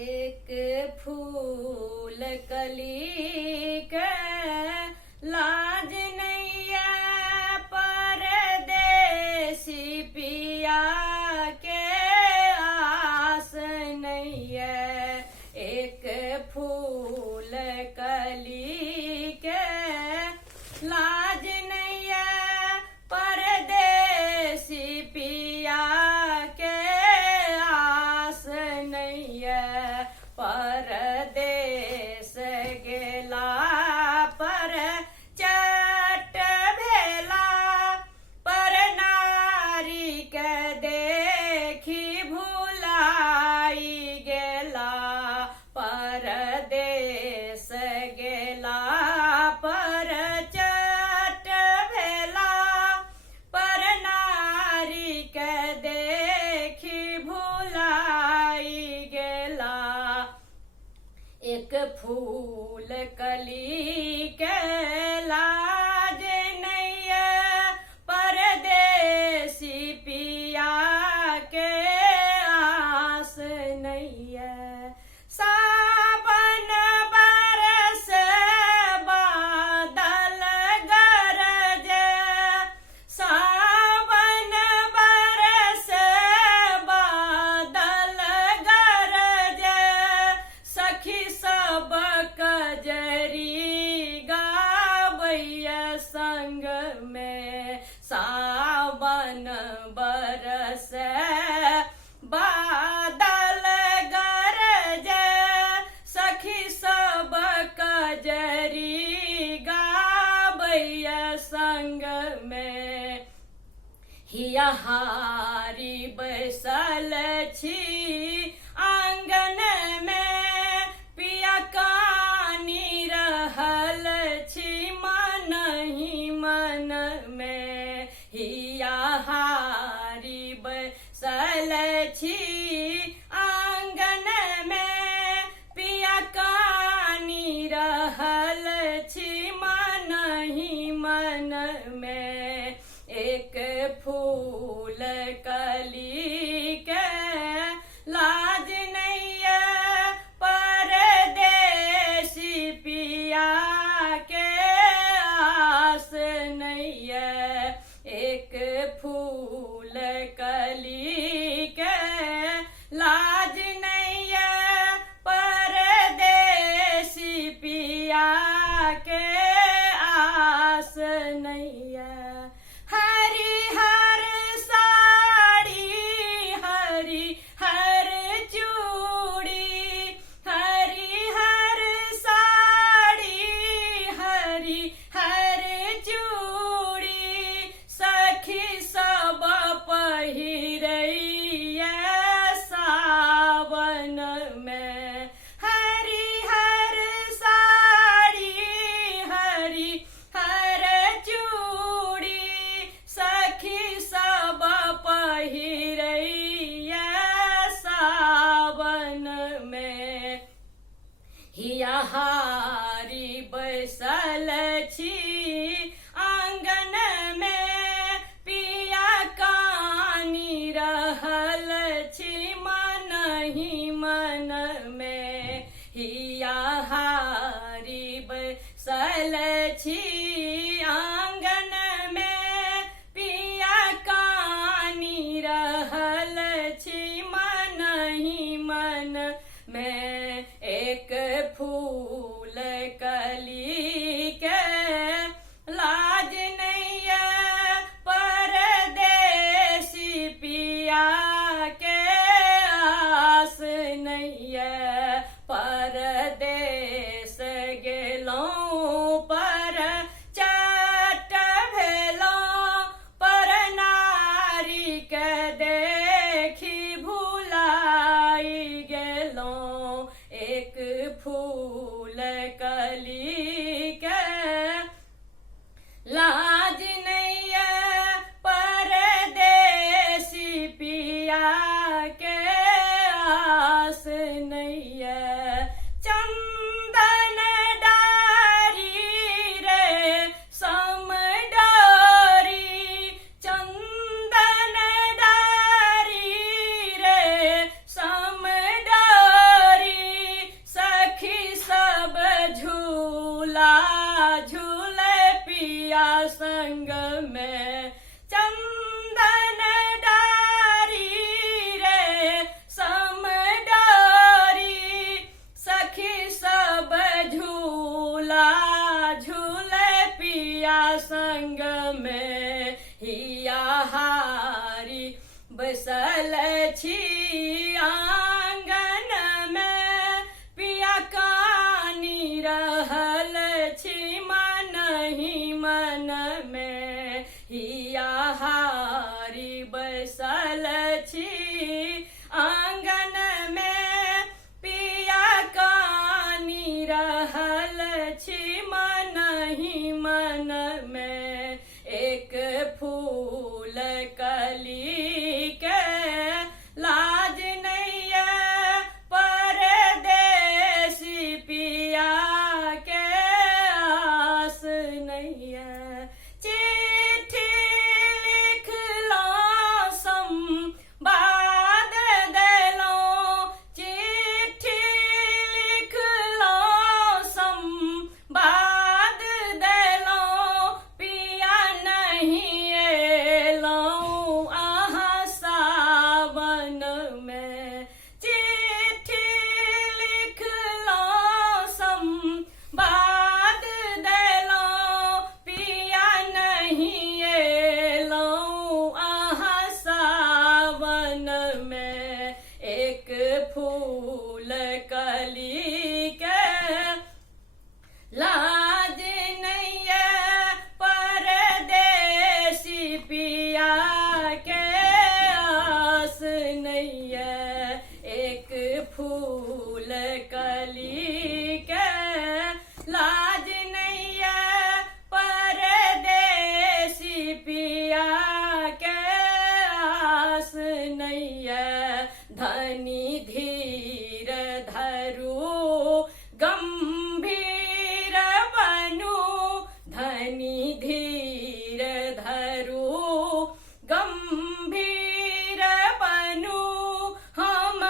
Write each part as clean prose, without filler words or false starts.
एक फूल कली के लाज नैया परदेसी पिया के आस नैया। एक फूल कली के लाज नैया परदेसी पिया के आस नैया। परदेस गेला पर चट भेला पर नारी के देखी भुलाई गेला। परदेस गेला पर चट भेला पर नारी के देखी भुलाई गेला। एक फूल कली के लाज नैया परदेसी पिया के आस नैया। सावन बरस बादल गरजे सावन बरस बादल गरजे सखी सब कजरी गावैया संग में। सावन बरस बादल गरजे सखी सब कजरी गावैया संग में। हिया हारी बैसल छी आंगन में पिया कानी रहल छी मन ही मन में। हिया हारी बैसल छी आंगन में पिया कानी रहल छी मन ही मन में। एक फूल कली के लाज नैया परदेसी पिया के आस नैया। एक फूल कली के लाज में चिट्ठी लिख लो संवाद दे लो पिया नहीं एलो आहा सावन में एक फूल कली के लाज नहीं है परदेसी पिया के आस नहीं है एक फूल कली के लाज नहीं है परदेसी पिया के आस नहीं है धनी धीर धरू गंभीर बनु धनी धीर धरू गंभीर बनु हम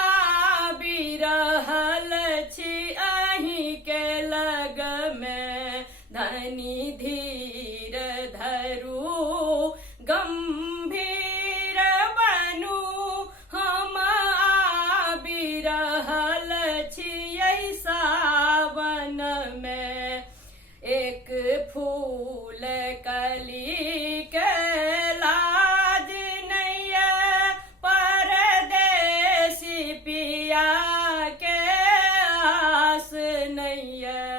आबि रहल छी अहीं के लग में धनी धीर धरू गंभीर बनु हम आबि रहल छियै सावन में एक फूल कली के लाज नहीं है परदेसी पिया के आस नहीं है